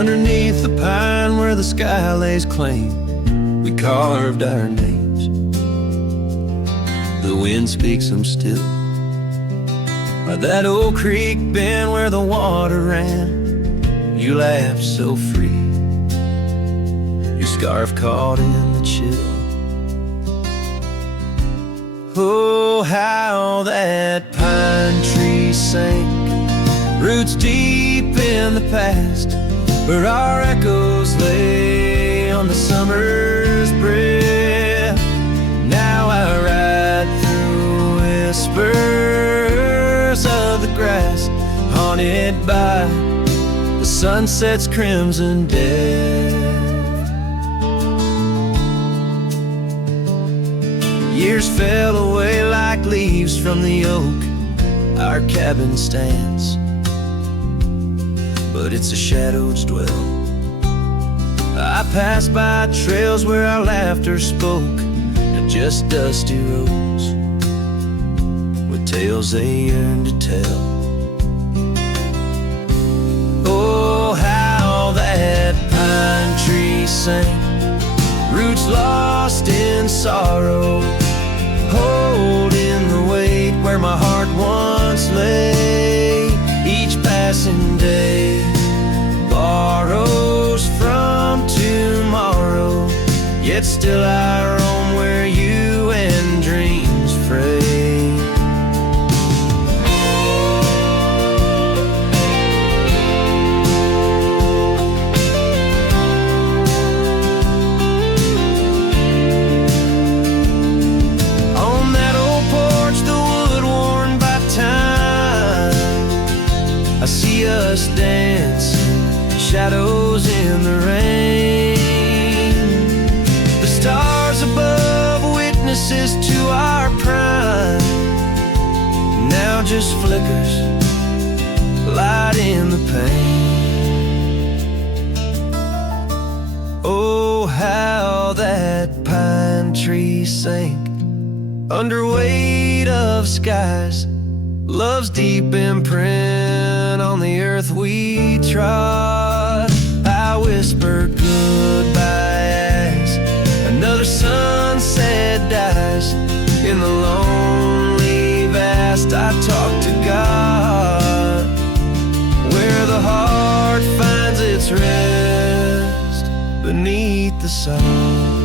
Underneath the pine where the sky lays claim, we carved our names. The wind speaks them still. By that old creek bend where the water ran, you laughed so free, your scarf caught in the chill. Oh, how that pine tree sank, roots deep in the past, where our echoes lay on the summer's breath. Now I ride through whispers of the grass, haunted by the sunset's crimson death. Years fell away like leaves from the oak our cabin stands, but it's a shadow's dwell. I passed by trails where our laughter spoke, now just dusty roads with tales they yearn to tell. Oh, how that pine tree sank, roots lost in sorrow, holding the weight where my heart once lay. Each passing day borrows from tomorrow, yet still I roam where you and dreams fray. On that old porch, the wood worn by time, I see us dancing, shadows in the rain. The stars above, witnesses to our prime, now just flickers, light in the pain. Oh, how that pine tree sank under weight of skies, love's deep imprint on the earth we trod. I whispered goodbye as another sunset dies. In the lonely vast I talk to God, where the heart finds its rest beneath the sun.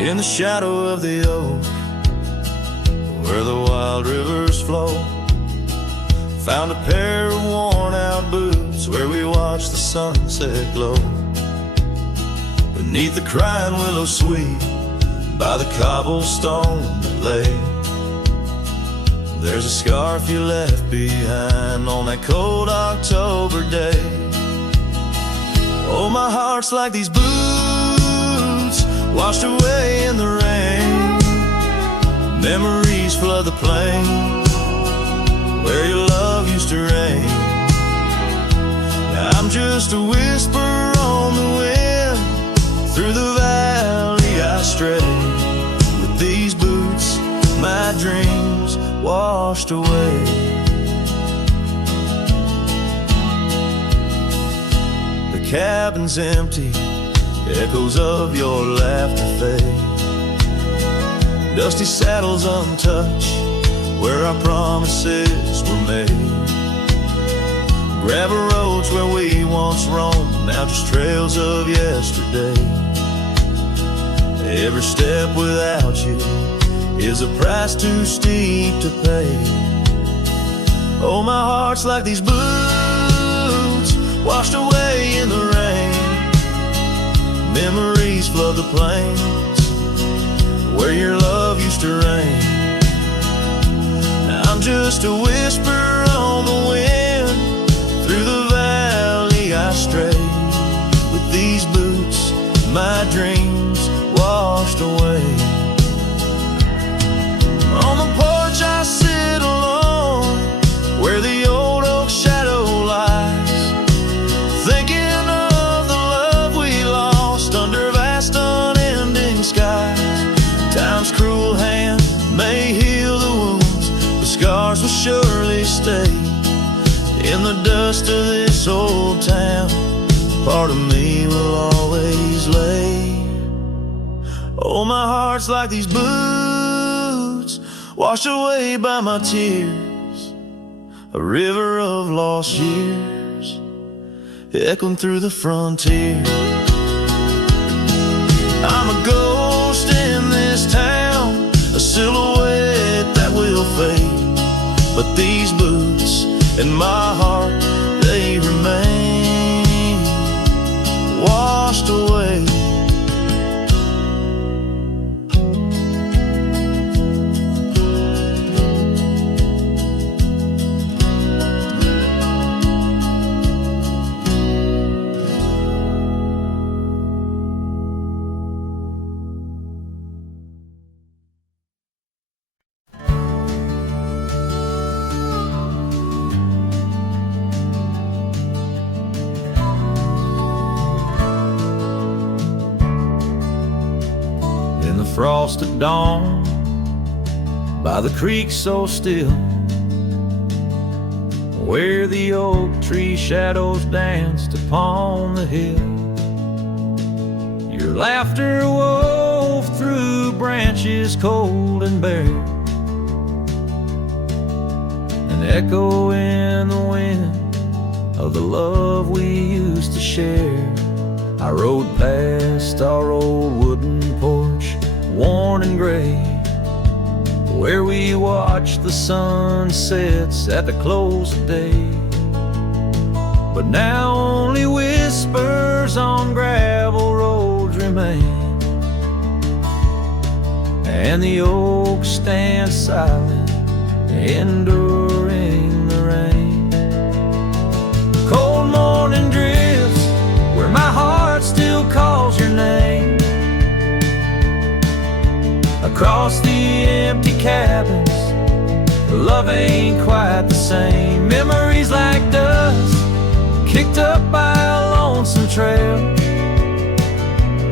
In the shadow of the oak, where the wild rivers flow, found a pair of worn out boots where we watched the sunset glow. Beneath the crying willow sweet, by the cobblestone that lay, there's a scarf you left behind on that cold October day. Oh, my heart's like these boots washed away in the rain. Memories flood the plain where your love used to reign. Now I'm just a whisper on the wind, through the valley I stray. With these boots, my dreams washed away. The cabin's empty, echoes of your laughter fade. Dusty saddles untouched, where our promises were made. Gravel roads where we once roamed, now just trails of yesterday. Every step without you is a price too steep to pay. Oh, my heart's like these boots washed away in the rain. Memories flood the plains where your love used to reign. Now I'm just a whisper on the wind, through the valley I stray. With these boots, my dreams surely stay in the dust of this old town. Part of me will always lay. Oh, my heart's like these boots, washed away by my tears, a river of lost years, echoing through the frontier. I'm a ghost in this town, a silhouette that will fade, but these boots and my heart, they remain washed away. Frost at dawn, by the creek so still, where the oak tree shadows danced upon the hill. Your laughter wove through branches cold and bare, an echo in the wind of the love we used to share. I rode past our old wooden porch, worn and gray, where we watched the sunsets at the close of day. But now only whispers on gravel roads remain, and the oak stands silent, enduring the rain. Cold morning drifts where my heart still calls your name. Across the empty cabins, love ain't quite the same. Memories like dust, kicked up by a lonesome trail,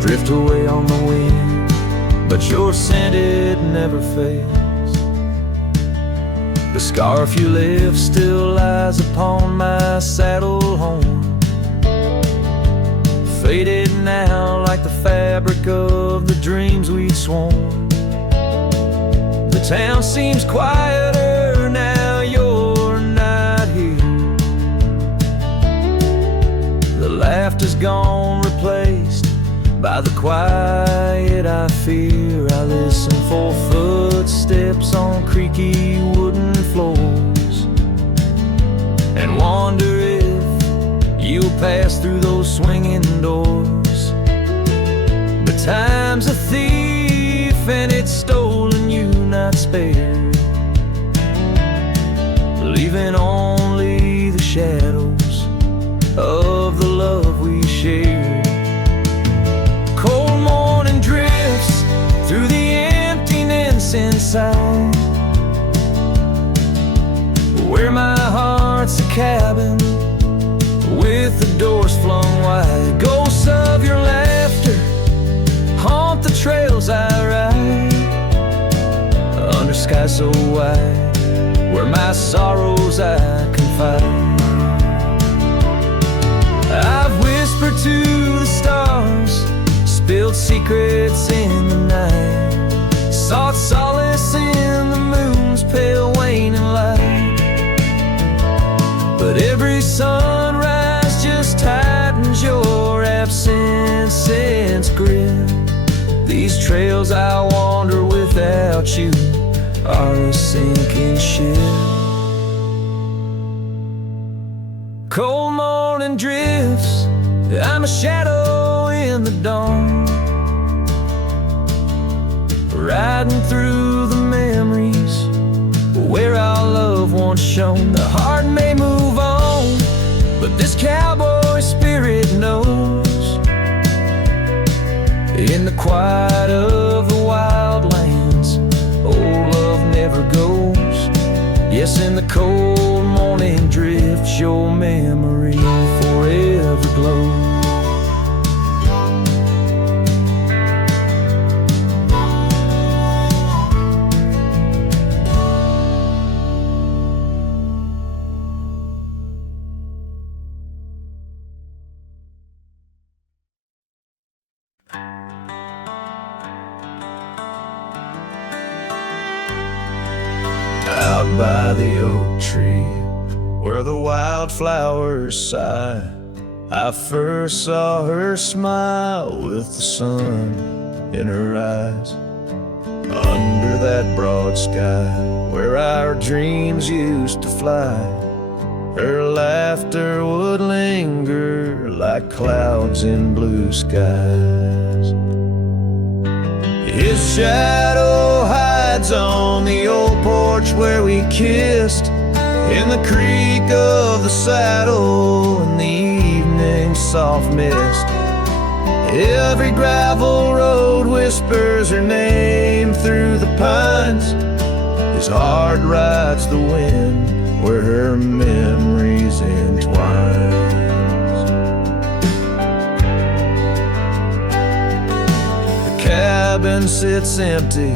drift away on the wind, but your scent, it never fails. The scarf you left still lies upon my saddle horn, faded now like the fabric of the dreams we'd sworn. The town seems quieter now you're not here. The laughter's gone, replaced by the quiet I fear. I listen for footsteps on creaky wooden floors, and wonder if you'll pass through those swinging doors. But time's a thief and it's stolen you not spared, leaving only the shadows of the love we shared. Cold morning drifts through the emptiness inside, where my heart's a cabin with the doors flung wide. Ghosts of your laughter haunt the trails I ride, under skies so wide, where my sorrows I confide. I've whispered to the stars, spilled secrets in the night, sought solace in the moon's pale waning light. But every sunrise just tightens your absence's grip. These trails I wander without you are a sinking ship. Cold morning drifts, I'm a shadow in the dawn, riding through the memories where our love once shone. The heart may move on, but this cowboy spirit knows, in the quiet of the wild lands, old love never goes. Yes, in the cold morning drifts, your memory forever glows. out by the oak tree where the wildflowers sigh, I first saw her smile with the sun in her eyes. Under that broad sky where our dreams used to fly, her laughter would linger like clouds in blue skies. His shadow hides on the old porch where we kissed, in the creak of the saddle and the evening's soft mist. Every gravel road whispers her name through the pines. His heart rides the wind where her memories entwine. The cabin sits empty,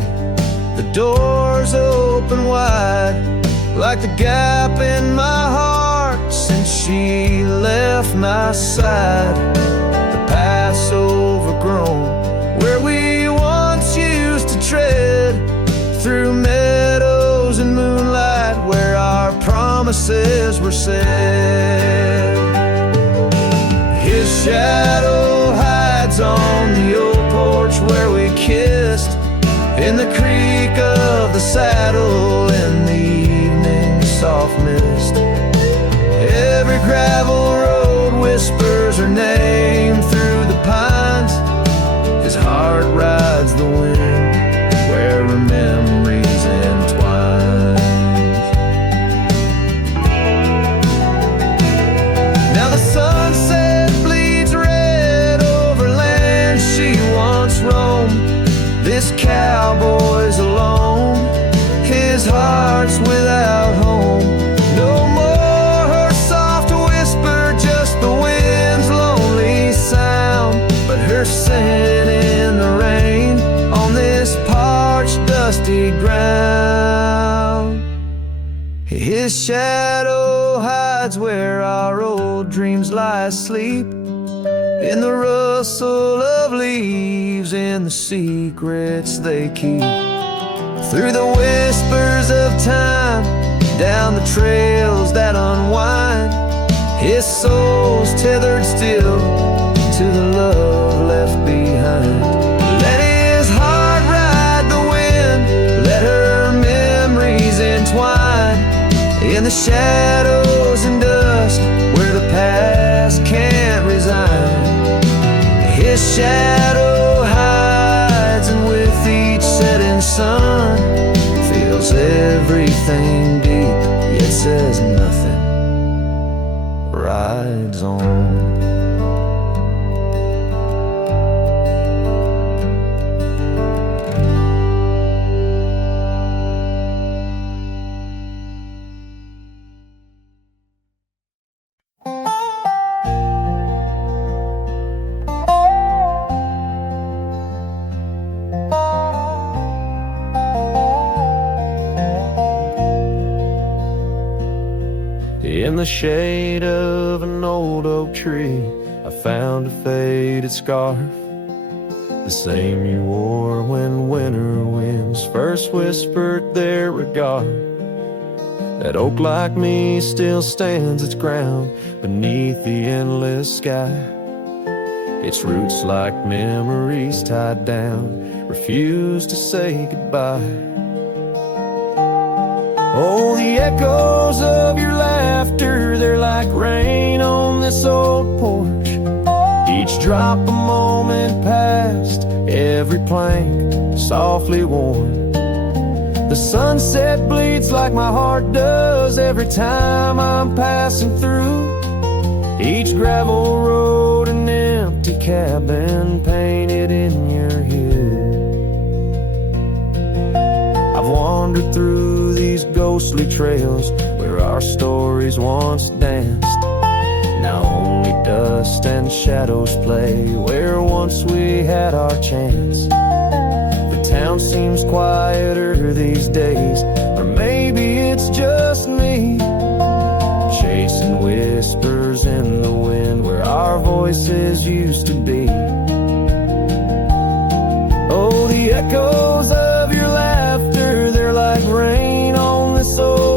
the doors open wide, like the gap in my heart since she left my side. The path's overgrown where we once used to tread, through meadows and moonlight where our promises were said. His shadow hides on the old porch where we kissed, in the creak of the saddle and the evening soft mist. Every gravel road whispers her name through the pines. His heart rides the wind where her memories entwine. Now the sunset bleeds red over land she once roamed. This cowboy's alone, his heart's without home. No more her soft whisper, just the wind's lonely sound, but her scent in the rain on this parched, dusty ground. His shadow hides where our old dreams lie asleep, in the rustle of leaves, in the secrets they keep. Through the whispers of time, down the trails that unwind, his soul's tethered still to the love left behind. Let his heart ride the wind, let her memories entwine, in the shadows and dust where the past can't resign. His shadow hides, and with each setting sun, feels everything deep, yet says nothing, rides on. In the shade of an old oak tree, I found a faded scarf, the same you wore when winter winds first whispered their regard. That oak like me still stands its ground beneath the endless sky, its roots like memories tied down, refuse to say goodbye. Oh, the echoes of your laughter, they're like rain on this old porch. Each drop a moment past, every plank softly worn. The sunset bleeds like my heart does every time I'm passing through. Each gravel road, an empty cabin painted in your hue. I've wandered through these ghostly trails where our stories once danced. Now only dust and shadows play where once we had our chance. The town seems quieter these days, or maybe it's just me, chasing whispers in the wind where our voices used to be. Oh, the echoes of your laughter, they're like rain on this old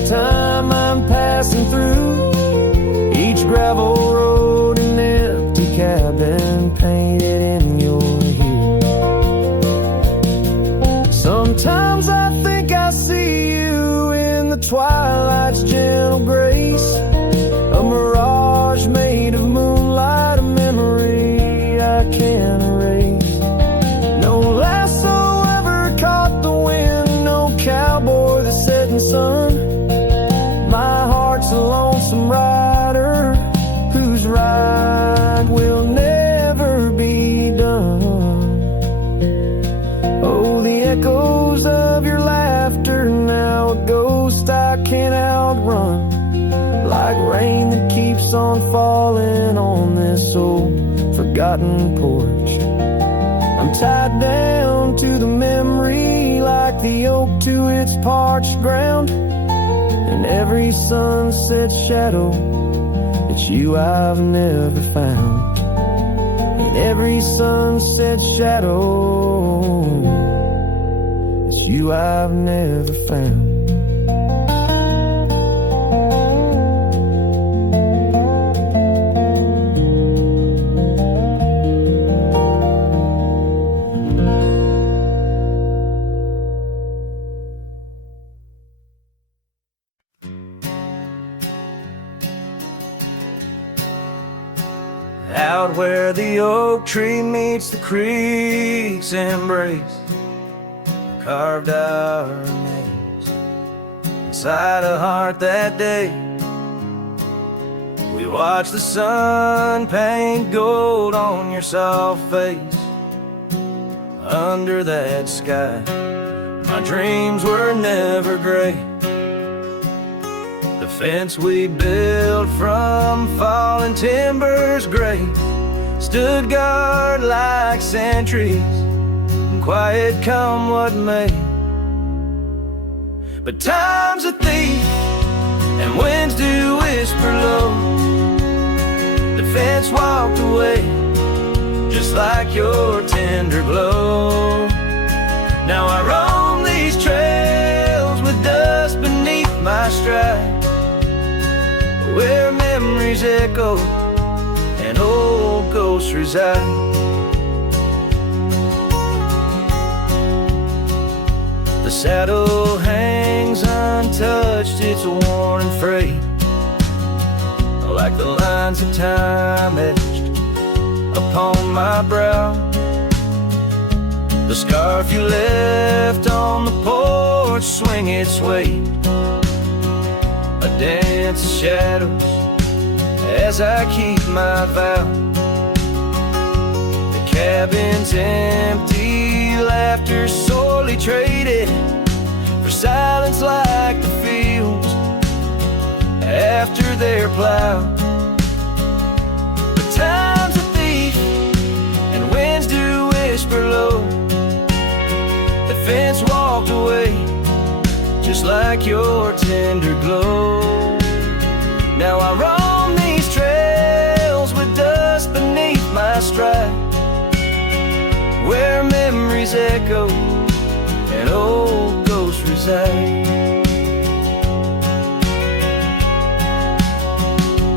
every time I'm passing through each gravel road and empty cabin painted in your hue. Sometimes I think I see you in the twilight's gentle grace, a mirage made of moonlight, a memory I can't erase. No lasso ever caught the wind, no cowboy the setting sun. My heart's a lonesome rider whose ride will never be done. Oh, the echoes of your laughter, now a ghost I can't outrun. Like rain that keeps on falling on this old forgotten porch. I'm tied down to the memory like the oak to its parched ground. In every sunset shadow, it's you I've never found. In every sunset shadow, it's you I've never found. Out where the oak tree meets the creek's embrace, carved our names inside a heart that day. We watched the sun paint gold on your soft face. Under that sky, my dreams were never gray. The fence we built from fallen timbers gray stood guard like sentries, quiet come what may. But time's a thief and winds do whisper low. The fence walked away just like your tender glow. Now I roam these trails with dust beneath my stride, where memories echo and old ghosts reside. The saddle hangs untouched, it's worn and frayed, like the lines of time etched upon my brow. The scarf you left on the porch swing its weight, a dance of shadows as I keep my vow. The cabin's empty, laughter sorely traded for silence like the fields after their plow. But time's a thief and winds do whisper low. The fence walked away just like your tender glow. Now I roam these trails with dust beneath my stride, where memories echo and old ghosts reside.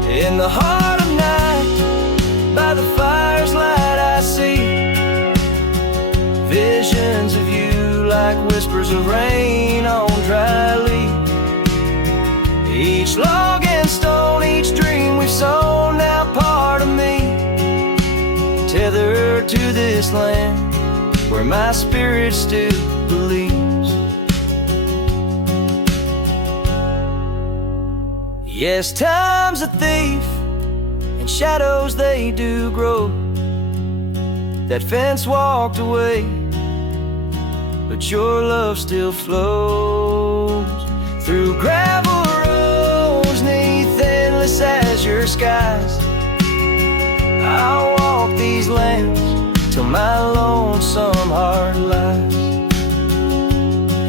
In the heart of night, by the fire's light I see visions of you like whispers of rain on dry leaves. Each log and stone, each dream we've sown, now part of me, tethered to this land where my spirit still believes. Yes, time's a thief and shadows they do grow. That fence walked away, but your love still flows through gravel roads neath endless azure skies. I'll walk these lands till my lonesome heart lies.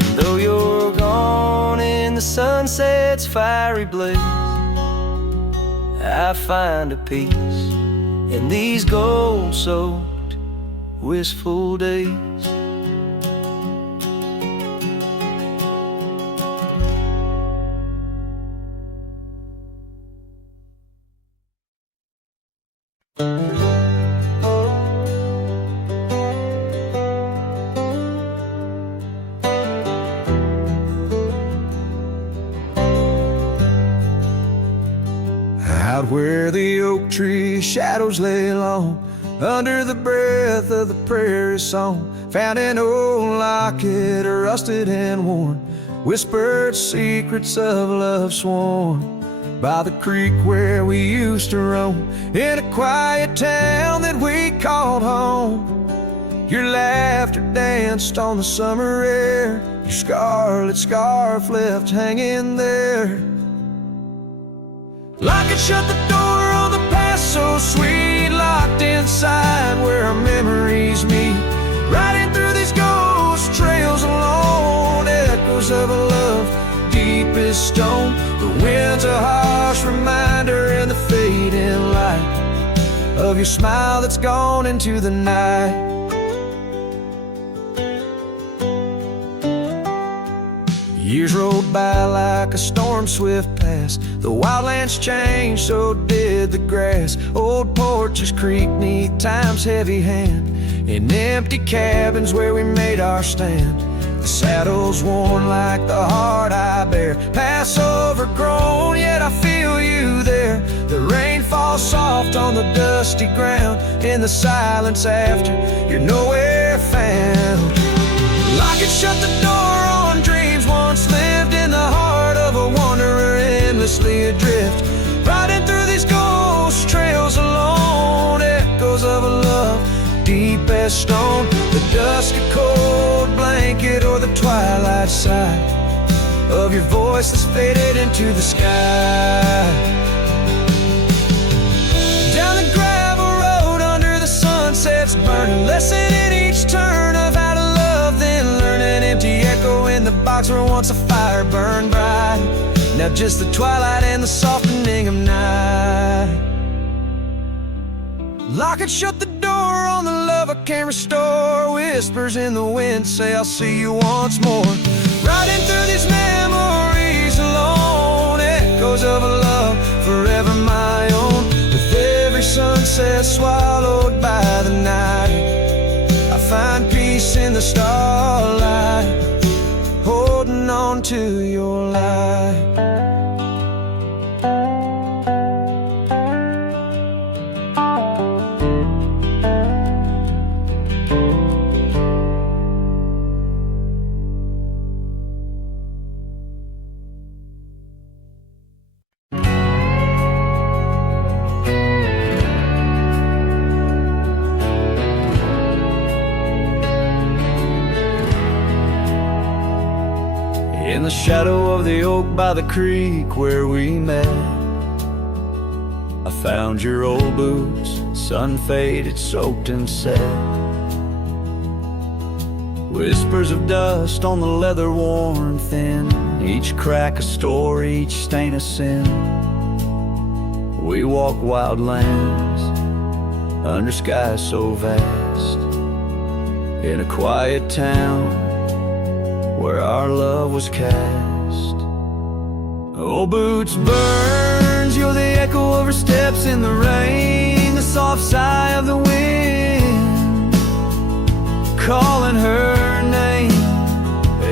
And though you're gone in the sunset's fiery blaze, I find a peace in these gold-soaked, wistful days. where the oak tree shadows lay long, under the breath of the prairie song. Found an old locket, rusted and worn, whispered secrets of love sworn. By the creek where we used to roam, in a quiet town that we called home. Your laughter danced on the summer air, your scarlet scarf left hanging there. Locket shut the door on the past so sweet, locked inside where our memories meet. Riding through these ghost trails alone, echoes of a love deep as stone. The wind's a harsh reminder in the fading light of your smile that's gone into the night. Years rolled by like a storm swift past. The wildlands changed, so did the grass. Old porches creak neath time's heavy hand, in empty cabins where we made our stand. The saddle's worn like the heart I bear, past overgrown, yet I feel you there. The rain falls soft on the dusty ground, in the silence after you're nowhere found. Locket shut the door on dreams once lived, in the heart of a wanderer endlessly adrift. Riding through these ghost trails alone, echoes of a love deep as stone. The dusk a cold blanket, or the twilight sigh of your voice that's faded into the sky. Down the gravel road under the sunsets burning, lesson in each turn of how to love, then learn. An empty echo in the box where once a fire burned bright, now just the twilight and the softening of night. Locket shut the door on the love I can't restore, whispers in the wind say I'll see you once more. Riding through these memories alone, echoes of a love forever my own. With every sunset swallowed by the night, I find peace in the starlight, holding on to your light. In the shadow of the oak by the creek where we met, I found your old boots, sun faded, soaked and set. Whispers of dust on the leather worn thin, each crack a story, each stain a sin. We walk wild lands under skies so vast, in a quiet town where our love was cast. Old boots burns, you're the echo of her steps in the rain, the soft sigh of the wind calling her name.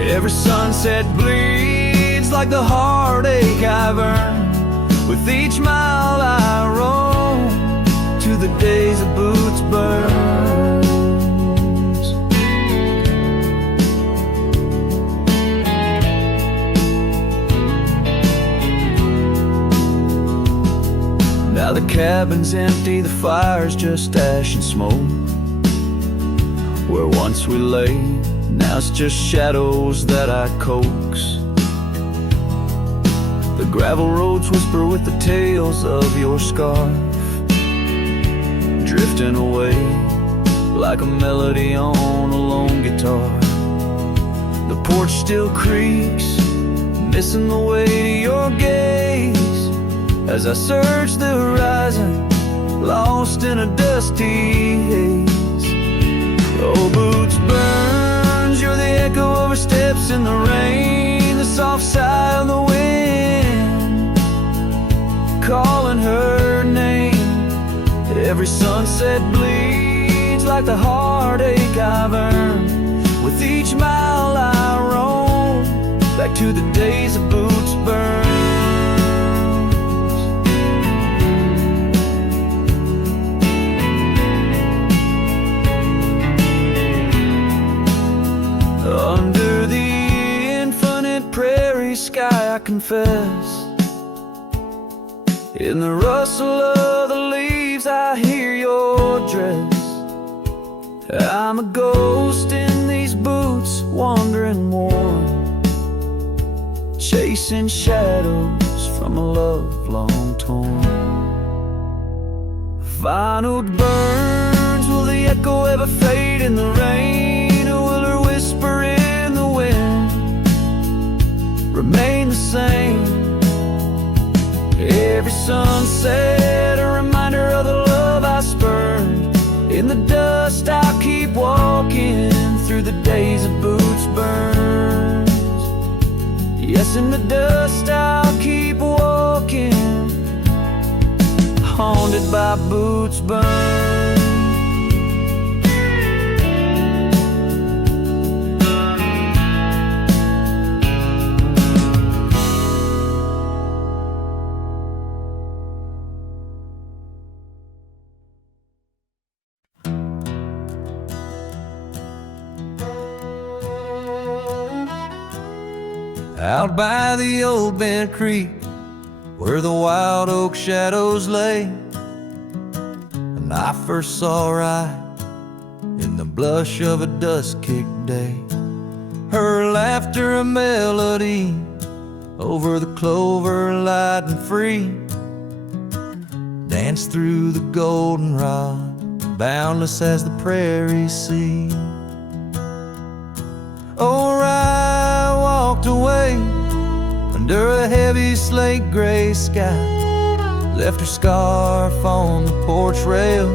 Every sunset bleeds like the heartache I've earned, with each mile I roam to the days of boots burn. Now the cabin's empty, the fire's just ash and smoke. Where once we lay, now it's just shadows that I coax. The gravel roads whisper with the tales of your scarf, drifting away like a melody on a lone guitar. The porch still creaks, missing the way to your gaze, as I search the horizon, lost in a dusty haze. Oh, boots burns, you're the echo of her steps in the rain, the soft sigh of the wind calling her name. Every sunset bleeds like the heartache I've earned, with each mile I roam back to the days of boots burn. confess. In the rustle of the leaves I hear your dress. I'm a ghost in these boots, wandering warm, chasing shadows from a love long torn. Vinyl burns, will the echo ever fade in the rain? Or will her whisper in the wind remain the same? Every sunset, a reminder of the love I spurned. In the dust I'll keep walking through the days of boots burns. Yes, in the dust I'll keep walking, haunted by boots burn. Out by the old bent creek, where the wild oak shadows lay, and I first saw her eye in the blush of a dust-kicked day. Her laughter a melody over the clover, light and free, danced through the goldenrod, boundless as the prairie sea. Oh, I walked away under a heavy slate gray sky, left her scarf on the porch rail,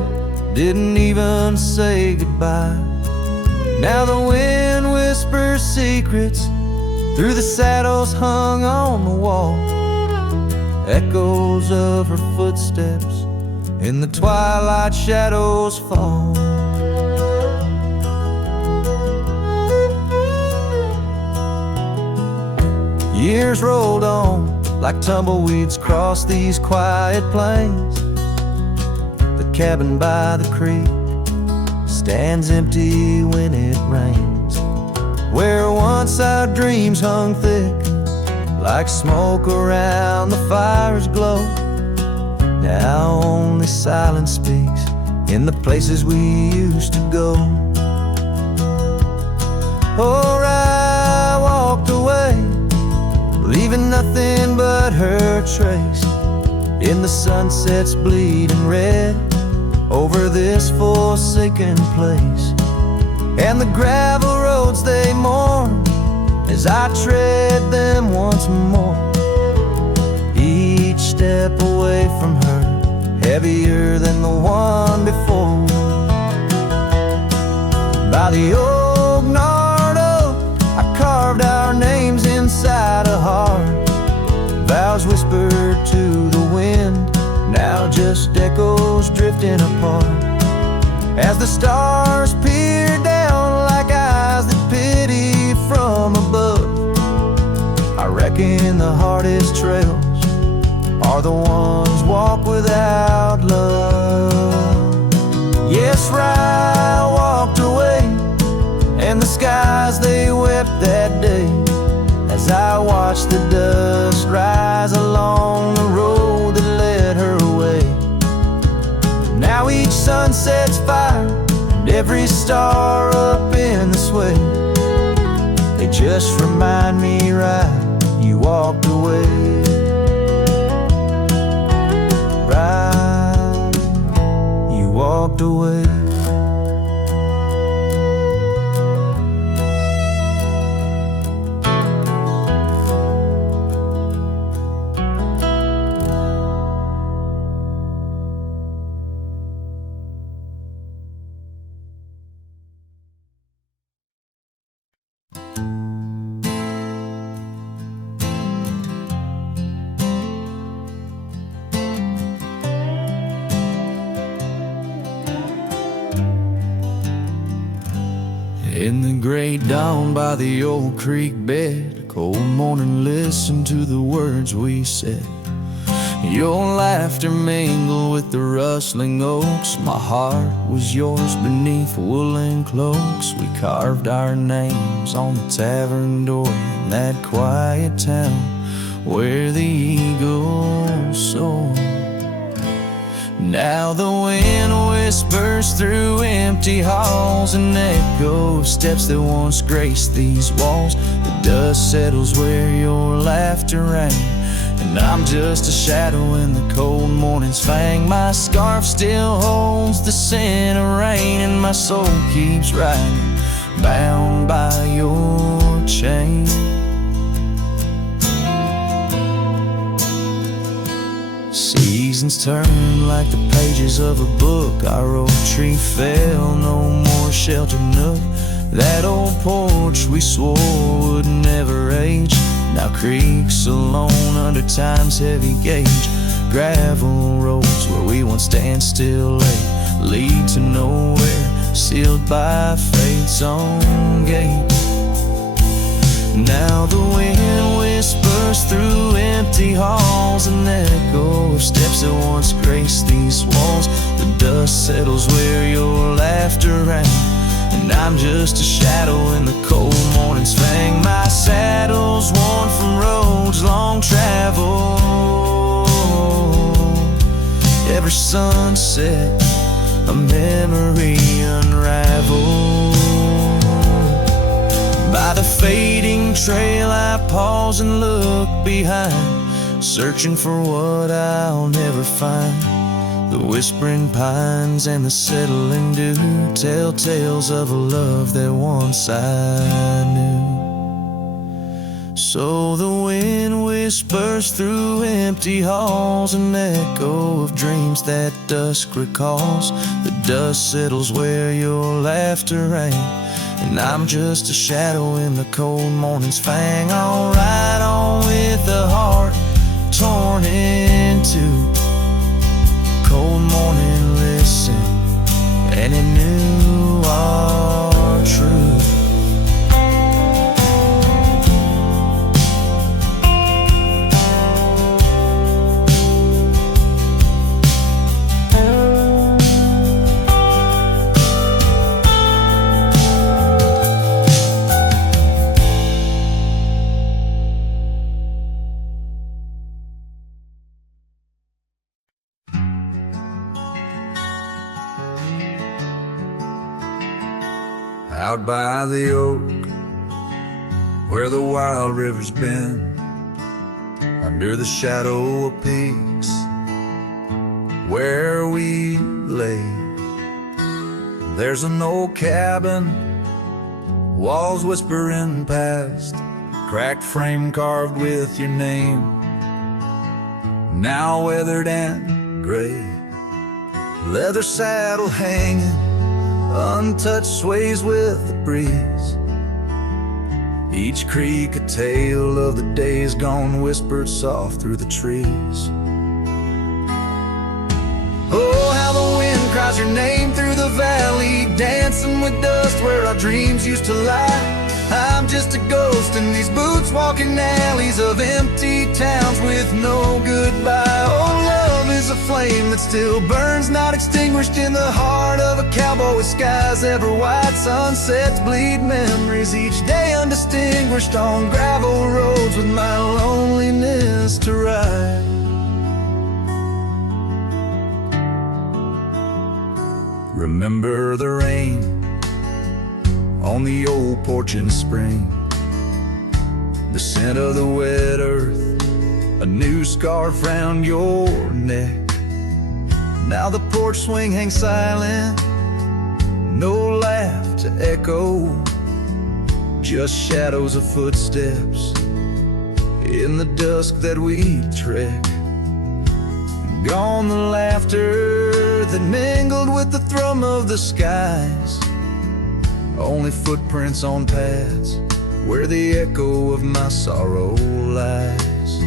didn't even say goodbye. Now the wind whispers secrets through the saddles hung on the wall, echoes of her footsteps in the twilight shadows fall. Years rolled on like tumbleweeds across these quiet plains. The cabin by the creek stands empty when it rains, where once our dreams hung thick like smoke around the fire's glow. Now only silence speaks in the places we used to go. Oh, I walked away, leaving nothing but her trace in the sunset's bleeding red over this forsaken place. And the gravel roads they mourn as I tread them once more, each step away from her heavier than the one before. By the old gnarled oak I carved our names inside a heart, vows whispered to the wind, now just echoes drifting apart. As the stars peer down like eyes that pity from above, I reckon the hardest trails are the ones walked without love. Yes, I walked away, and the skies they wept that day as I watched the dust rise along the road that led her away. Now each sunset's fire and every star up in the sway, they just remind me right, you walked away. Right, you walked away. In the gray dawn by the old creek bed, a cold morning listened to the words we said. Your laughter mingled with the rustling oaks, my heart was yours beneath woolen cloaks. We carved our names on the tavern door in that quiet town, where the eagles soar. Now the wind whispers through empty halls, an echo of steps that once graced these walls. The dust settles where your laughter rang, and I'm just a shadow in the cold morning's fang. My scarf still holds the scent of rain, and my soul keeps riding, bound by your chain. Seasons turn like the pages of a book. Our old tree fell, no more sheltered nook. That old porch we swore would never age now creaks alone under time's heavy gauge. Gravel roads where we once stand still lay lead to nowhere, sealed by fate's own gate. Now the wind whispers through empty halls, an echo of steps that once graced these walls. The dust settles where your laughter rang, and I'm just a shadow in the cold morning's fang. My saddle's worn from roads long traveled. Every sunset, a memory unraveled. By the fading trail I pause and look behind, searching for what I'll never find. The whispering pines and the settling dew tell tales of a love that once I knew. So the wind whispers through empty halls, an echo of dreams that dusk recalls. The dust settles where your laughter rang, and I'm just a shadow in the cold morning's fang. I'll ride on with a heart torn in two. Cold morning, listen, and it knew our truth. Out by the oak, where the wild river's been, under the shadow of peaks, where we lay, there's an old cabin, walls whispering past, cracked frame carved with your name, now weathered and gray, leather saddle hanging, untouched sways with the breeze. Each creak a tale of the days gone, whispered soft through the trees. Oh, how the wind cries your name through the valley, dancing with dust where our dreams used to lie. I'm just a ghost in these boots, walking alleys of empty towns with no goodbye. Oh, love is a flame that still burns, not extinguished in the heart of a cowboy with skies ever white. Sunsets bleed memories each day undistinguished on gravel roads with my loneliness to ride. Remember the rain on the old porch in spring, the scent of the wet earth, a new scarf round your neck. Now the porch swing hangs silent, no laugh to echo, just shadows of footsteps in the dusk that we trek. Gone the laughter that mingled with the thrum of the skies, only footprints on paths where the echo of my sorrow lies.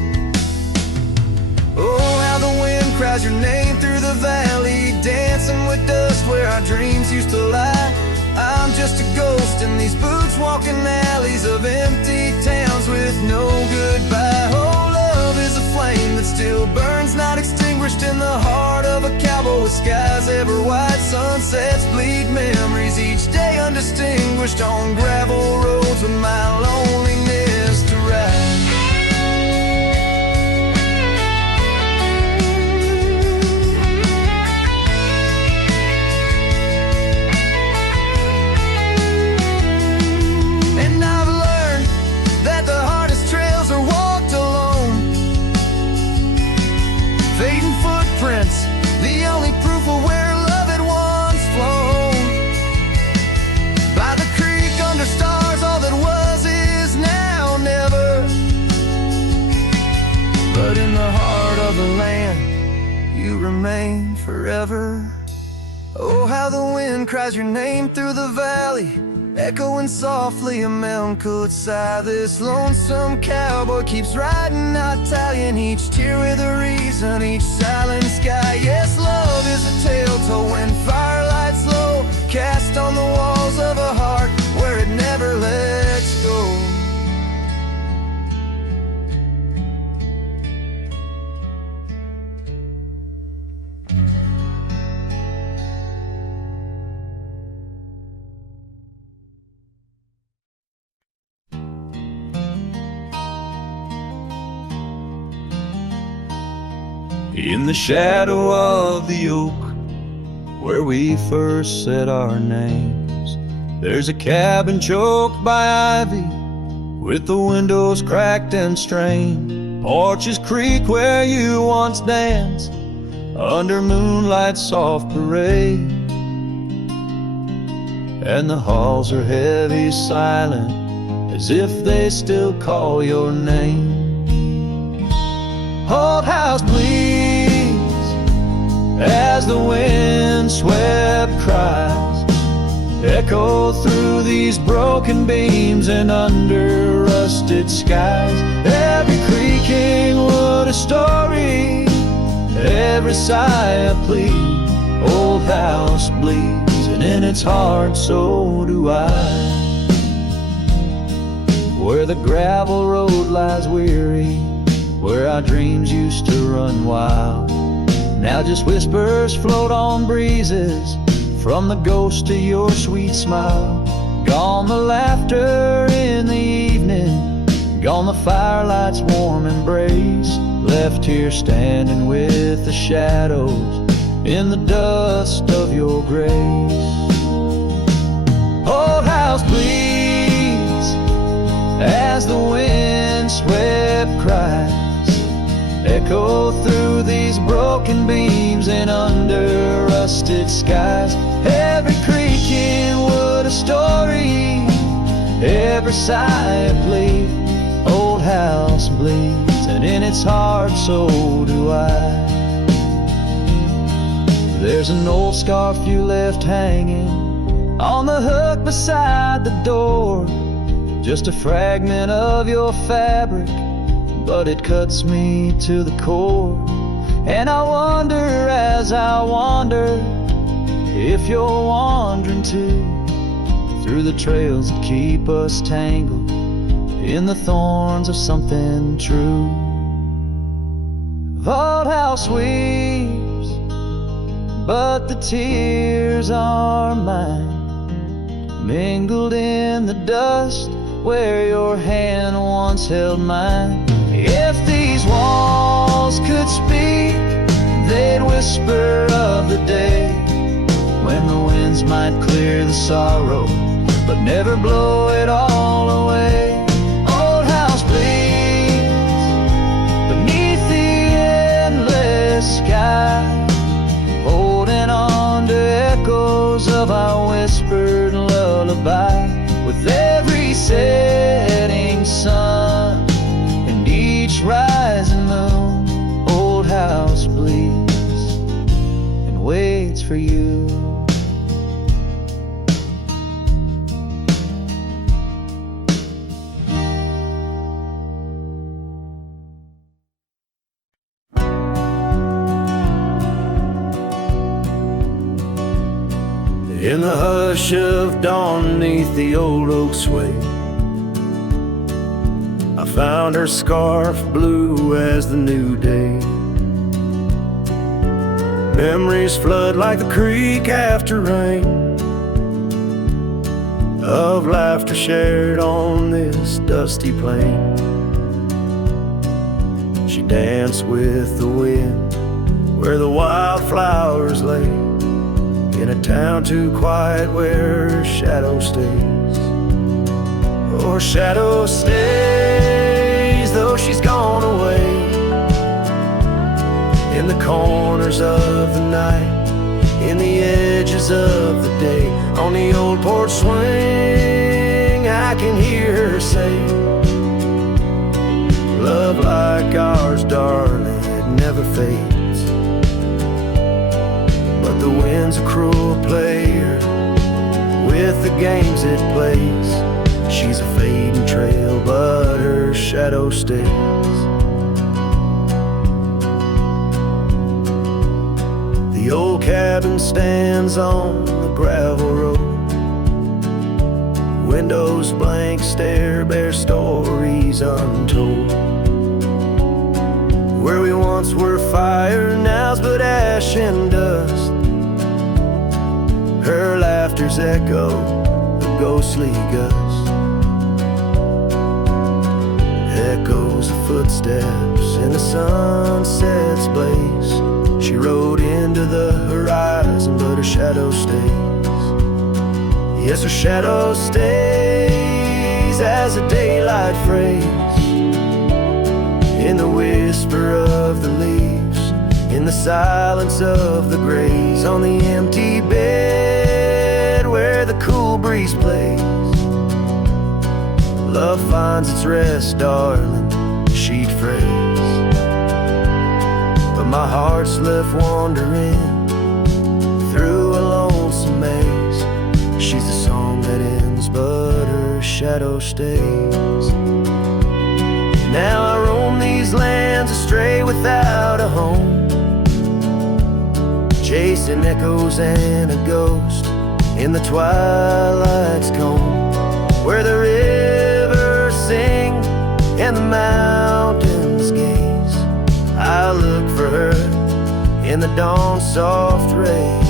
Oh, how the wind cries your name through the valley, dancing with dust where our dreams used to lie. I'm just a ghost in these boots, walking alleys of empty towns with no goodbye. Oh, love is a flame that still burns, not extinguished in the heart of a cowboy with skies ever white. Sunsets bleed memories each day undistinguished on gravel roads with my loneliness to ride. you remain forever. Oh, how the wind cries your name through the valley, echoing softly a melancholy sigh. This lonesome cowboy keeps riding, not tallying each tear with a reason, each silent sky. Yes, love is a tale told when firelights low, cast on the walls of a heart where it never lets go. In the shadow of the oak, where we first said our names, there's a cabin choked by ivy, with the windows cracked and strained. Porches creak where you once danced, under moonlight's soft parade. And the halls are heavy, silent, as if they still call your name. Old house bleeds as the wind-swept cries echo through these broken beams and under rusted skies. Every creaking wood a story, every sigh a plea. Old house bleeds, and in its heart so do I. Where the gravel road lies weary, where our dreams used to run wild, now just whispers float on breezes from the ghost of your sweet smile. Gone the laughter in the evening, gone the firelight's warm embrace, left here standing with the shadows in the dust of your grace. Old house bleeds as the wind swept cries echo through these broken beams and under rusted skies. Every creaking wood a story, every sigh a plea. Old house bleeds, and in its heart so do I. There's an old scarf you left hanging on the hook beside the door, just a fragment of your fabric, but it cuts me to the core. And I wonder as I wander if you're wandering too, through the trails that keep us tangled in the thorns of something true. The old house weeps, but the tears are mine, mingled in the dust where your hand once held mine. If these walls could speak, they'd whisper of the day when the winds might clear the sorrow, but never blow it all away. Old house bleeds beneath the endless sky, holding on to echoes of our whispered lullaby. With every setting sun and each rising moon, old house bleeds and waits for you. In the hush of dawn neath the old oak sway, I found her scarf blue as the new day. Memories flood like the creek after rain, of laughter shared on this dusty plain. She danced with the wind where the wildflowers lay, in a town too quiet where her shadow stays. Oh, her shadow stays, though she's gone away, in the corners of the night, in the edges of the day. On the old porch swing I can hear her say, love like ours, darling, it never fades. Fortune's a cruel player with the games it plays. She's a fading trail, but her shadow stays. The old cabin stands on the gravel road. Windows blank stare, bear stories untold. Where we once were fire, now's but ash and dust. Her laughter's echo, a ghostly gust. Echoes of footsteps in the sunset's blaze. She rode into the horizon, but her shadow stays. Yes, her shadow stays as a daylight phrase. In the whisper of the leaves, in the silence of the graves, on the empty bed where the cool breeze plays. Love finds its rest, darling, she'd phrase. But my heart's left wandering through a lonesome maze. She's the song that ends, but her shadow stays. Now I roam these lands astray without a home, chasing echoes and a ghost in the twilight's comb, where the rivers sing and the mountains gaze. I look for her in the dawn's soft rays.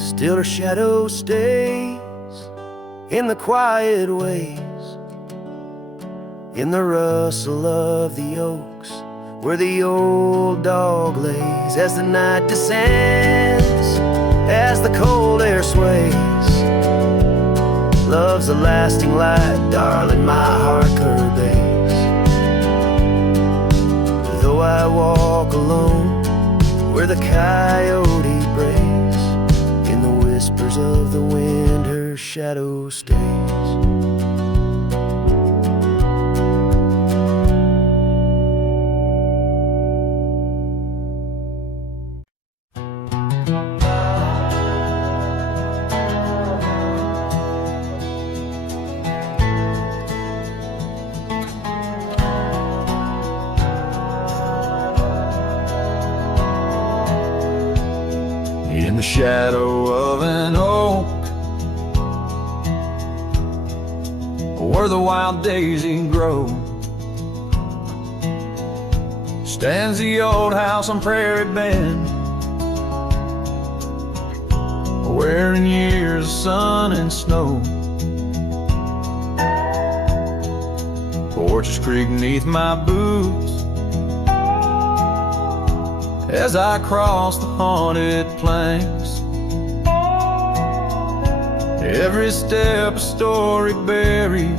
Still her shadow stays in the quiet ways, in the rustle of the oaks, where the old dog lays. As the night descends, as the cold air sways, love's a lasting light, darling, my heart curves. Though I walk alone, where the coyote brays, in the whispers of the wind, her shadow stays. In the shadow of an oak, where the wild daisy grows, stands the old house on Prairie Bend, where in years of sun and snow, porches creak neath my boots as I cross the haunted planks. Every step a story buried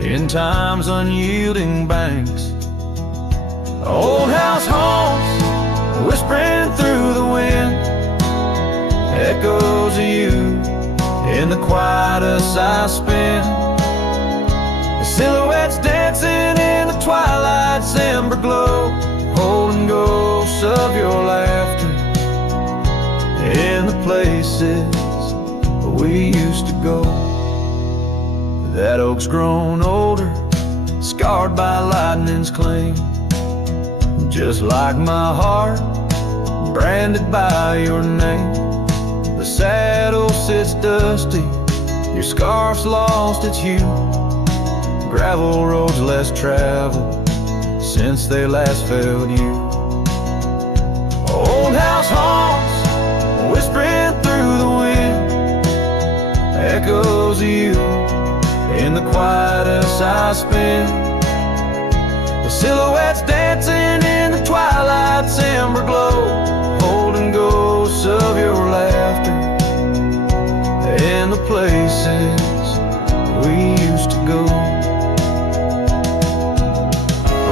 in time's unyielding banks. Old house haunts, whispering through the wind, echoes of you in the quietest I spend. The silhouettes dancing in the twilight's ember glow, holding ghosts of your laughter in the places we used to go. That oak's grown older, scarred by lightning's claim, just like my heart, branded by your name. The saddle sits dusty, your scarf's lost its hue, gravel roads less traveled since they last felt you. Old house haunts, whispering through the wind, echoes of you in the quietest I spend. The silhouettes dancing in the twilight's ember glow, holding ghosts of your laughter in the places we used to go.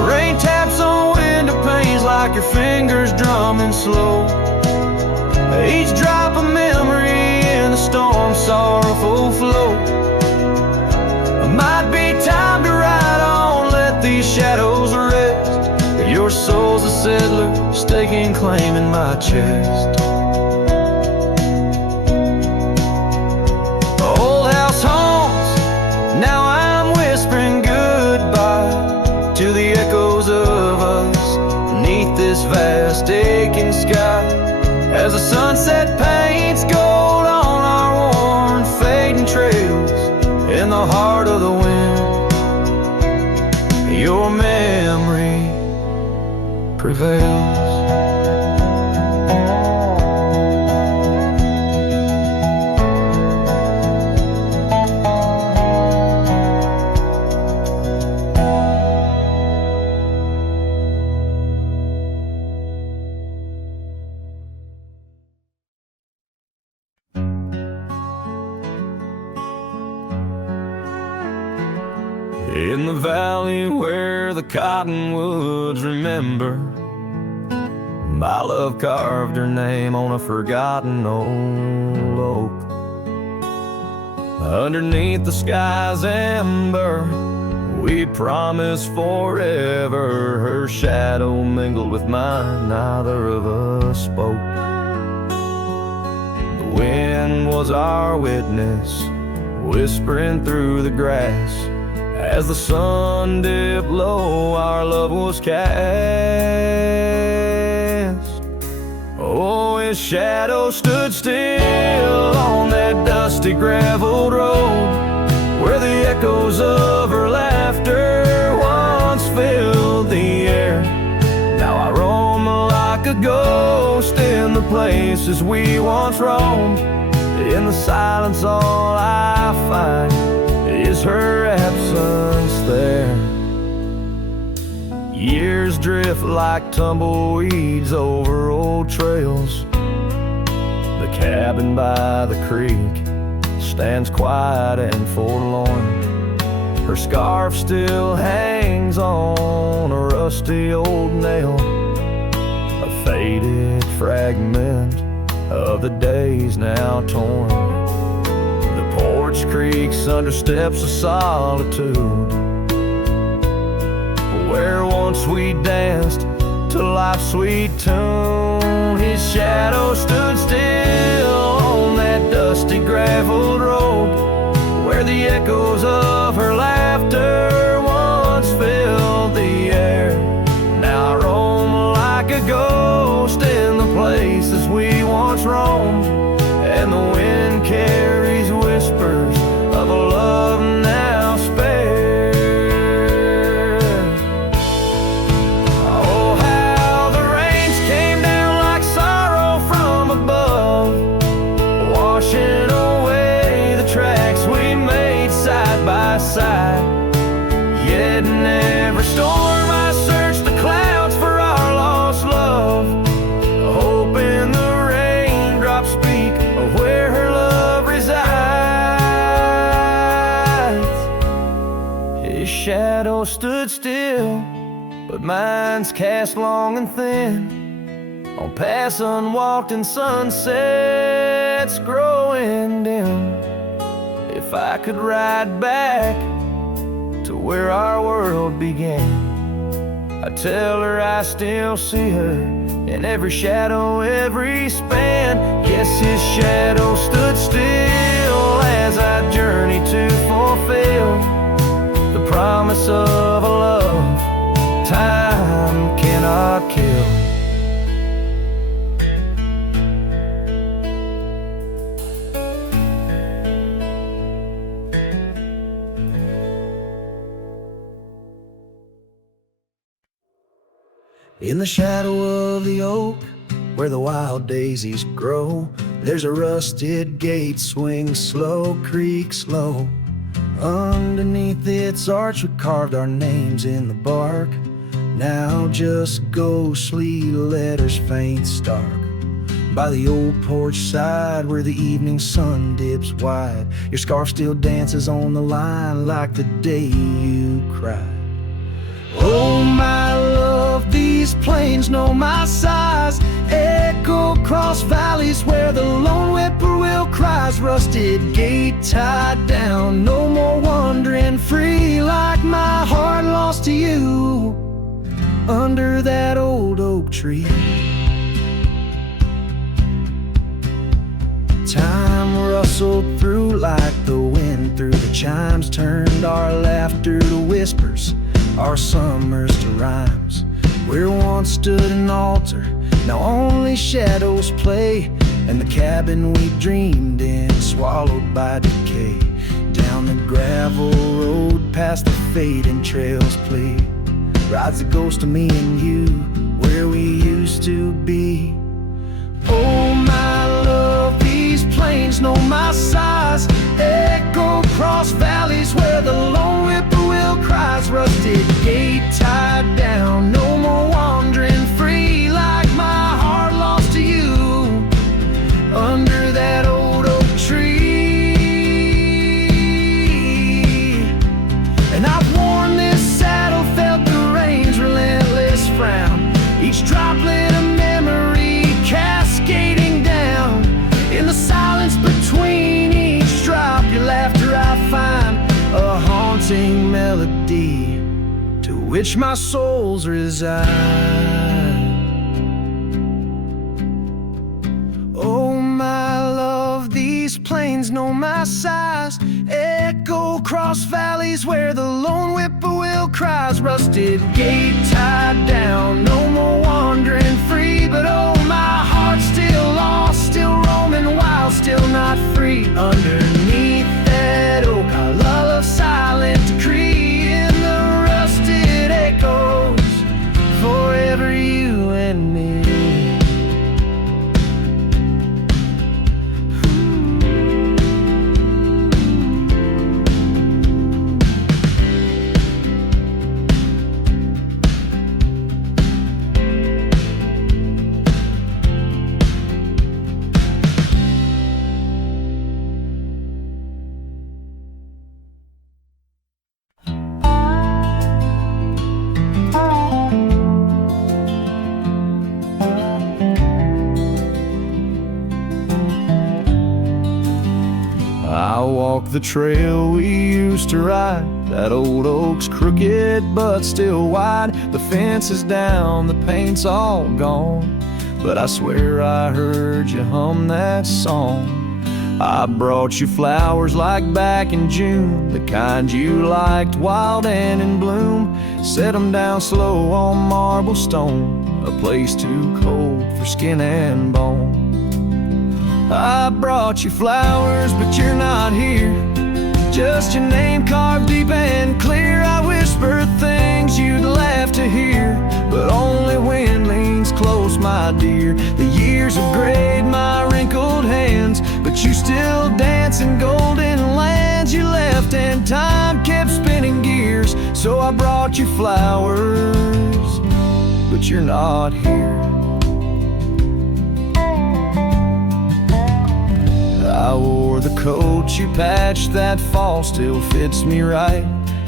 Rain taps on window panes like your fingers drumming slow, each drop a memory in the storm's sorrowful flow. It might be time to ride on, let these shadows rest. Your settler staking claim in my chest. Old house haunts, now I'm whispering goodbye to the echoes of us beneath this vast aching sky. As the sunset paints gold on our worn fading trails, in the heart of the wind, your memory prevails. In the valley where the cottonwoods remember, my love carved her name on a forgotten old oak. Underneath the sky's ember, we promised forever. Her shadow mingled with mine, neither of us spoke. The wind was our witness, whispering through the grass. As the sun dipped low, our love was cast. Oh, his shadow stood still on that dusty graveled road, where the echoes of her laughter once filled the air. Now I roam like a ghost in the places we once roamed. In the silence all I find is her absence there. Years drift like tumbleweeds over old trails. The cabin by the creek stands quiet and forlorn. Her scarf still hangs on a rusty old nail, a faded fragment of the days now torn. Porch creaks under steps of solitude, where once we danced to life's sweet tune. His shadow stood still on that dusty graveled road, where the echoes of her laughter once filled the air. Now I roam like a ghost in the places we once roamed, and the wind carries whispers of a love now spared. Oh, how the rains came down like sorrow from above, washing away the tracks we made side by side. Yet in every storm I searched the clouds for our lost love, hoping the raindrops speak of where her love resides. His shadow stood still, but mine's cast long and thin on paths unwalked and sunsets growing dim. If I could ride back to where our world began, I tell her I still see her in every shadow, every span. Yes, his shadow stood still as I journeyed to fulfill the promise of a love time cannot kill. In the shadow of the oak, where the wild daisies grow, there's a rusted gate, swings slow, creaks low. Underneath its arch we carved our names in the bark, now just ghostly letters faint stark. By the old porch side where the evening sun dips wide, your scarf still dances on the line like the day you cried. Oh my love, these plains know my size, echo across valleys where the lone whippoorwill cries. Rusted gate tied down, no more wandering free like my heart lost to you. under that old oak tree. Time rustled through like the wind through the chimes, turned our laughter to whispers, our summers to rhymes. Where once stood an altar, now only shadows play, and the cabin we dreamed in swallowed by decay. Down the gravel road past the fading trails plead, rides the ghost of me and you, where we used to be. Oh my love, these plains know my size, echo across valleys where the lone whippoorwill cries. Rusted gate tied down, no more wandering free, like my heart lost to you under that old oak tree. And I've worn this saddle, felt the rain's relentless frown, each droplet of memory cascading down. In the silence between each drop, your laughter I find a haunting melody to which my souls reside. Oh my love, these plains know my size, echo across valleys where the lone whippoorwill cries. Rusted gate tied down, no more wandering free, but oh my heart's still lost, still roaming wild, still not free. Underneath that oak, our lull of silent decree, in the rusted echoes, forever you and me. I walk the trail we used to ride, that old oak's crooked but still wide. The fence is down, the paint's all gone, but I swear I heard you hum that song. I brought you flowers like back in June, the kind you liked, wild and in bloom. Set 'em down slow on marble stone, a place too cold for skin and bone. I brought you flowers, but you're not here, just your name carved deep and clear. I whisper things you'd laugh to hear, but only when leans close, my dear. The years have grayed my wrinkled hands, but you still dance in golden lands you left, and time kept spinning gears. So I brought you flowers, but you're not here. I wore the coat you patched that fall, still fits me right.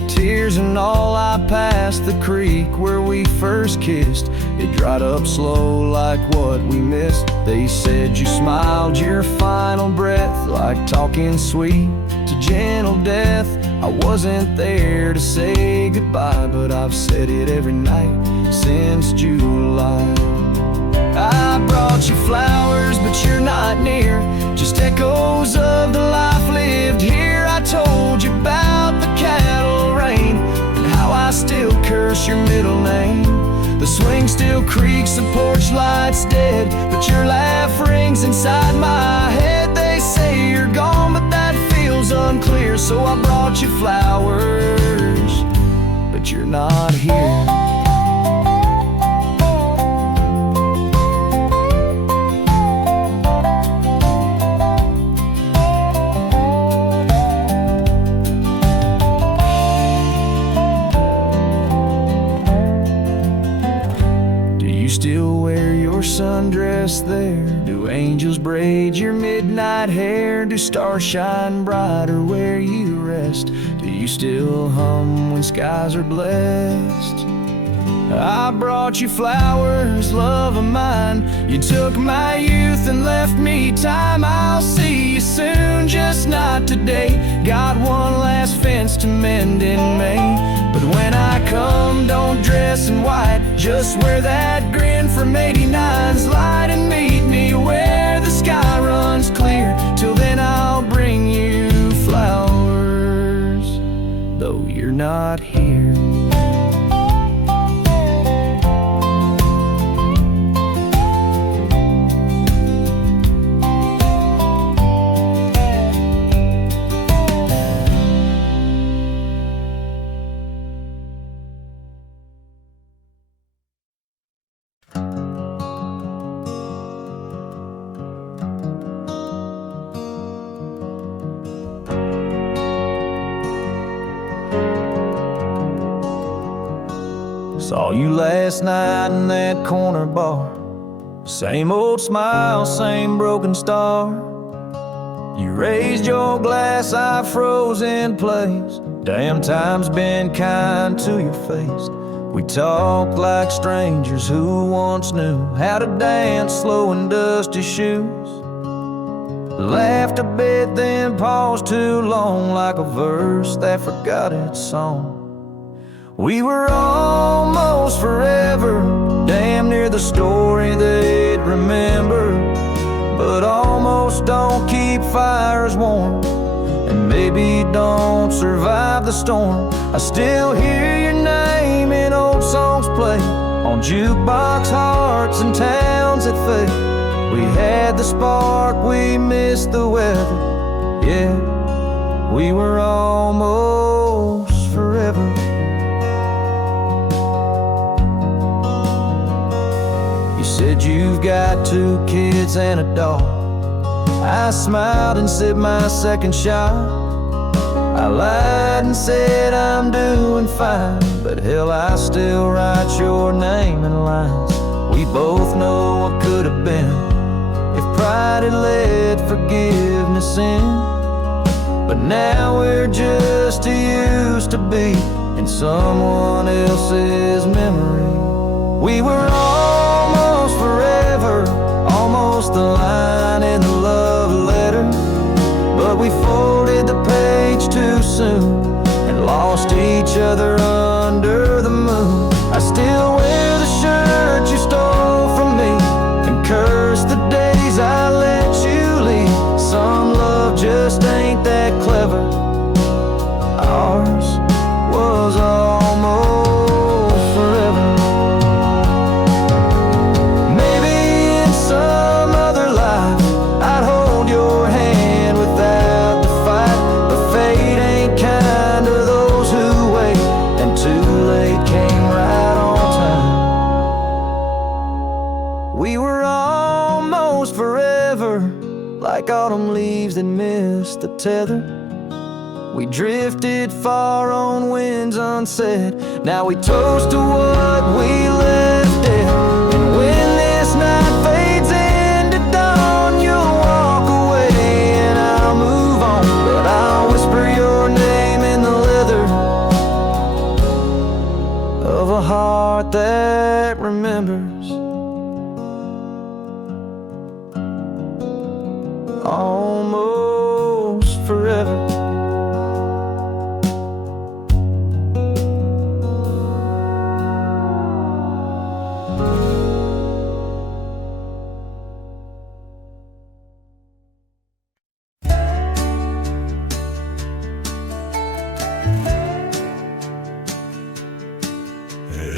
Tears and all, I passed the creek where we first kissed. It dried up slow like what we missed. They said you smiled your final breath, like talking sweet to gentle death. I wasn't there to say goodbye, but I've said it every night since July. I brought you flowers, but you're not near, just echoes of the life lived here. I told you about the cattle rain, and how I still curse your middle name. The swing still creaks, the porch light's dead, but your laugh rings inside my head. They say you're gone, but that feels unclear. So I brought you flowers, but you're not here. Still wear your sundress there? Do angels braid your midnight hair? Do stars shine brighter where you rest? Do you still hum when skies are blessed? I brought you flowers, love of mine. You took my youth and left me time. I'll see you soon, just not today. Got one last fence to mend in May. But when I come, don't dress in white, Just wear that grin from 89's light and meet me where the sky runs clear. Till then I'll bring you flowers, though you're not here. Saw you last night in that corner bar. Same old smile, same broken star. You raised your glass, I froze in place. Damn, time's been kind to your face. We talked like strangers who once knew how to dance slow in dusty shoes. Laughed a bit, then paused too long, like a verse that forgot its song. We were almost forever, damn near the story they'd remember. But almost don't keep fires warm, and maybe don't survive the storm. I still hear your name in old songs play on jukebox hearts and towns that fade. We had the spark, we missed the weather. Yeah, we were almost forever. You said you've got 2 kids and a dog. I smiled and sipped my second shot. I lied and said I'm doing fine, but hell, I still write your name in lines. We both know what could have been if pride had let forgiveness in. But now we're just too used to be in someone else's memory. We were almost forever, almost the line in the love letter. But we folded the page too soon and lost each other under the moon. I still wear the shirt you stole from me and curse the days I let you leave. Some love just ain't that clever. Ours was almost forever. Maybe in some other life I'd hold your hand without the fight, but fate ain't kind to those who wait, and too late came right on time. We were almost forever, like autumn leaves that missed the tether. We drifted far on winds unsaid. Now we toast to what we left dead. And when this night fades into dawn, you'll walk away and I'll move on. But I'll whisper your name in the leather of a heart that remembers. Almost forever.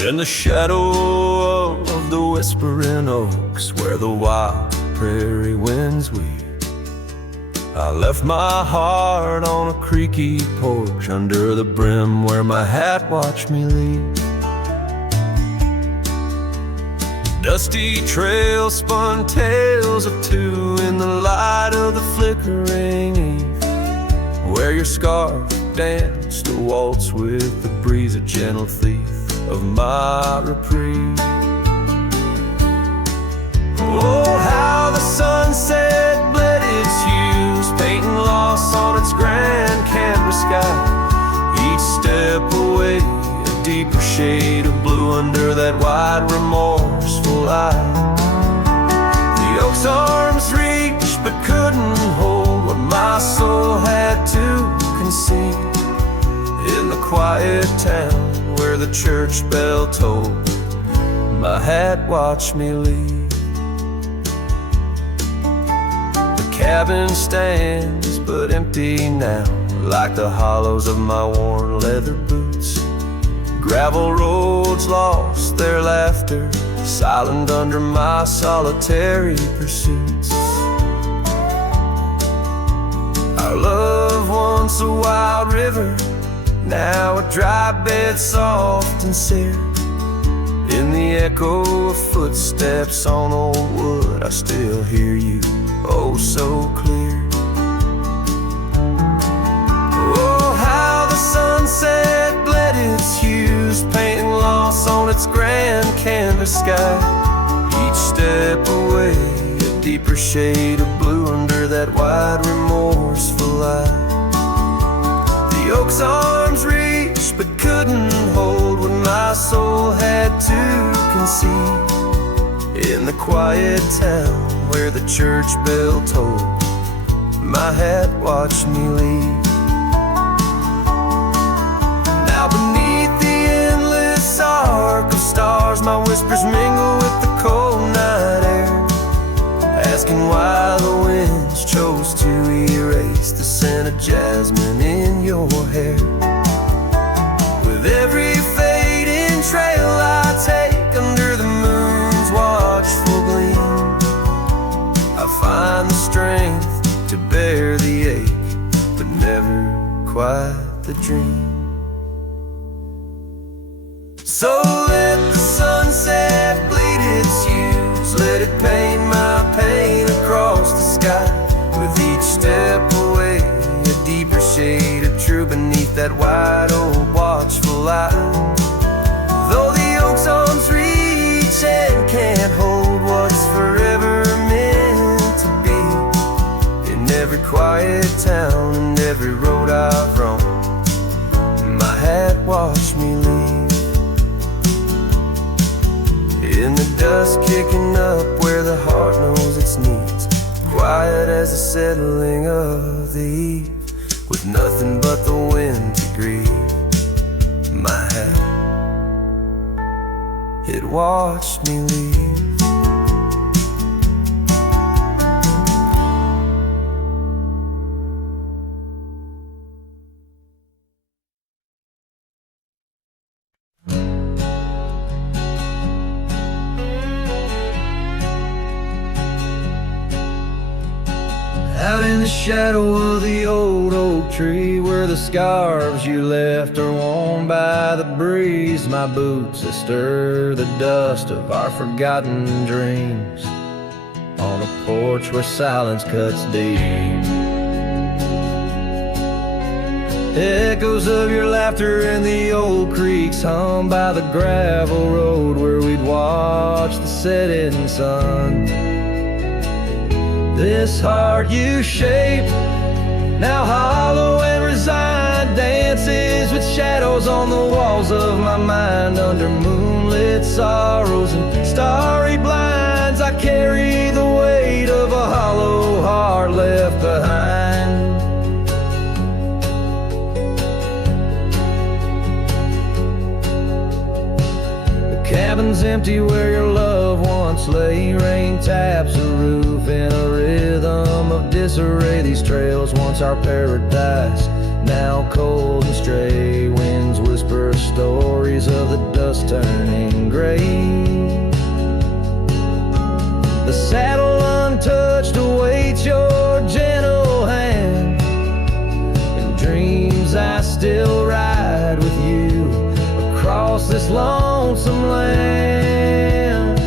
In the shadow of the whispering oaks, where the wild prairie winds weave, I left my heart on a creaky porch under the brim where my hat watched me leave. Dusty trails spun tales of 2 in the light of the flickering eve, where your scarf danced a waltz with the breeze, a gentle thief of my reprieve. Oh, how the sunset bled its hues, painting loss on its grand canvas sky. Each step away, a deeper shade of blue under that wide, remorseful eye. The oak's arms reached but couldn't hold what my soul had to concede. In the quiet town where the church bell tolled, my hat watched me leave. The cabin stands but empty now, like the hollows of my worn leather boots. Gravel roads lost their laughter, silent under my solitary pursuits. Our love, once a wild river, now a dry bed soft and sere. In the echo of footsteps on old wood, I still hear you, oh so clear. Oh, how the sunset bled its hues, painting loss on its grand canvas sky. Each step away, a deeper shade of blue under that wide remorseful eye. The oak's arms reached but couldn't hold what my soul had to concede. In the quiet town where the church bell tolled, my hat watched me leave. Now beneath the endless arc of stars, my whispers mingle with the cold night air, asking why the winds chose to erase the scent of jasmine in your hair. With every fading trail I take under the moon's watchful gleam, I find the strength to bear the ache, but never quite the dream. So let the sunset bleed its hues, let it paint my pain across the sky. With each step away, a deeper shade of true beneath that wide old watchful eye. Though the oak's arms reach and can't hold what's forever meant to be, in every quiet town and every road I've roamed, my hat watched me leave. In the dust kicking up where the heart knows its needs, quiet as the settling of the eve, with nothing but the wind to grieve. My hat, it watched me leave. Out in the shadow of the old oak tree, where the scarves you left are worn by the breeze, my boots that stir the dust of our forgotten dreams, on a porch where silence cuts deep. Echoes of your laughter in the old creeks hum by the gravel road where we'd watch the setting sun. This heart you shaped, now hollow and resigned, dances with shadows on the walls of my mind. Under moonlit sorrows and starry blinds, I carry the weight of a hollow heart left behind. The cabin's empty where your love once lay, rain taps the roof in a rhythm of disarray. These trails once our paradise, now cold and stray. Winds whisper stories of the dust turning gray. The saddle untouched awaits your gentle hand, in dreams I still ride with you across this lonesome land.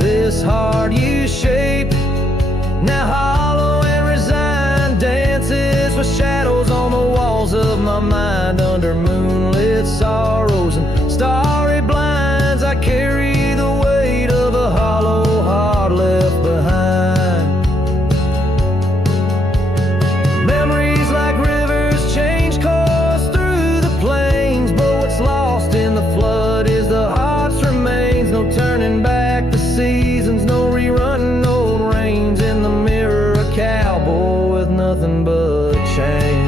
This heart you shaped, now hollow and resigned, dances with shadows on the walls of my mind. Under moonlit sorrows and starry blinds, I carry the weight of a hollow heart left behind. Memories like rivers change course through the plains, but what's lost in the flood is the heart's remains. No turning back the seasons, no rerunning old reins. In the mirror, a cowboy with nothing but chains.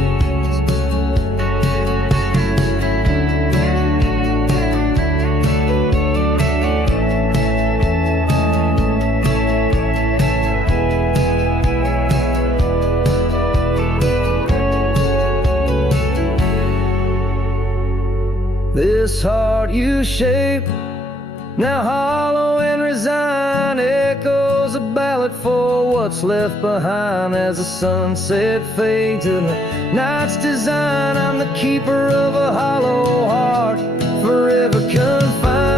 U-shape. Now hollow and resigned, echoes a ballad for what's left behind. As the sunset fades in the night's design, I'm the keeper of a hollow heart, forever confined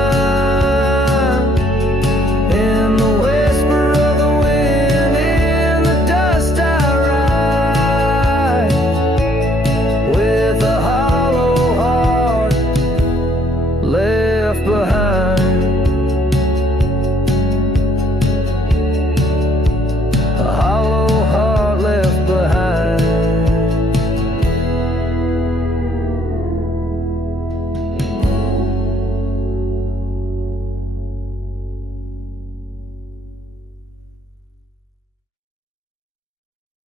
in the whisper of the wind. In the dust I ride, with a hollow heart left behind.